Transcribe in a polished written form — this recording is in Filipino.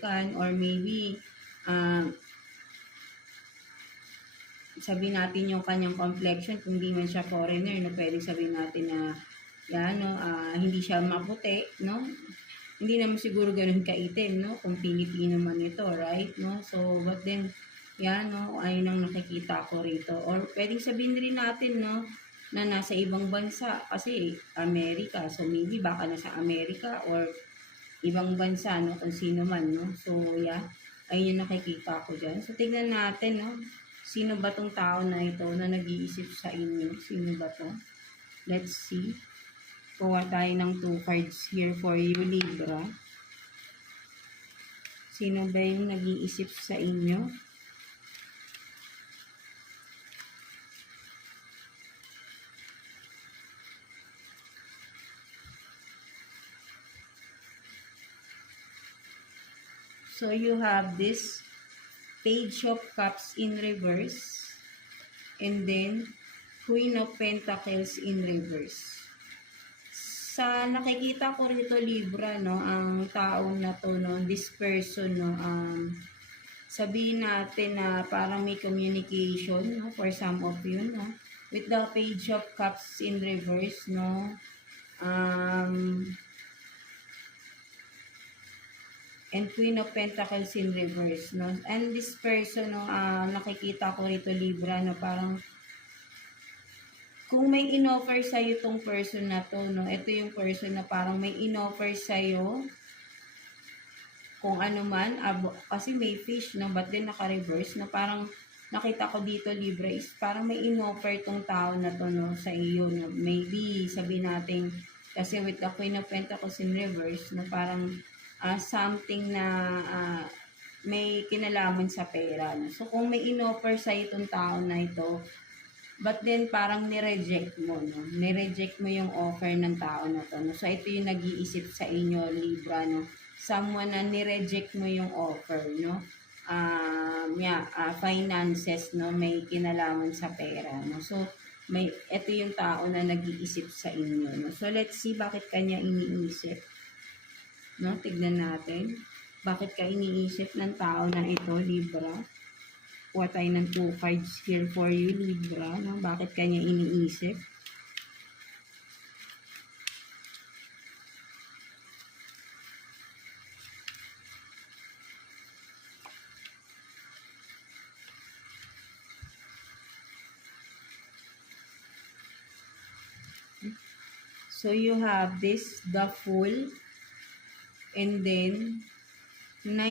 American, or maybe sabihin natin yung kanyang complexion, kung di man siya foreigner, no, pwedeng sabihin natin na yan, no, hindi siya maputi, no? Hindi naman siguro ganun kaitim, no? Kung Pilipino man ito, right? No? So, but then, yan, no? Ayun ang nakikita ko rito. Or pwedeng sabihin rin natin, no? Na nasa ibang bansa. Kasi, Amerika. So, maybe baka nasa Amerika or ibang bansa, no? Kung sino man, no? So, yeah. Ayun yung nakikita ko dyan. So, tignan natin, no? Sino ba tong tao na ito na nag-iisip sa inyo? Sino ba to? Let's see. Kuha tayo ng 2 cards here for you, Libra. Sino ba yung nag-iisip sa inyo? So, you have this Page of Cups in reverse. And then, Queen of Pentacles in reverse. Sa nakikita ko rito, Libra, no, ang taong na to, no, this person, no, sabihin natin na parang may communication, no, for some of you, no, with the Page of Cups in reverse, no, and Queen of Pentacles in reverse, no, and this person, no, nakikita ko rito, Libra, no, parang kung may in-offer sa'yo itong person na to, no, ito yung person na parang may in-offer sa'yo, kung ano man, kasi may fish, no, but then naka-reverse, no, parang nakita ko dito, Libra, is parang may in-offer itong tao na to, no, sa iyo, no, maybe, sabihin natin, kasi with the Queen of Pentacles in reverse, no, parang something na may kinalaman sa pera, no. So, kung may in-offer sa'yo itong tao na ito, but then parang ni-reject mo, no? Ni-reject mo yung offer ng tao na to, no? So, ito yung nag-iisip sa inyo, Libra, no? Someone na ni-reject mo yung offer, no? Finances, no? May kinalaman sa pera, no? So, ito yung tao na nag-iisip sa inyo, no? So, let's see bakit kanya iniisip, no? Tignan natin. Bakit ka iniisip ng tao na ito, Libra? Kuha tayo ng 2 cards here for you, Libra, no? Bakit kanya iniisip? So, you have this, the Fool, and then,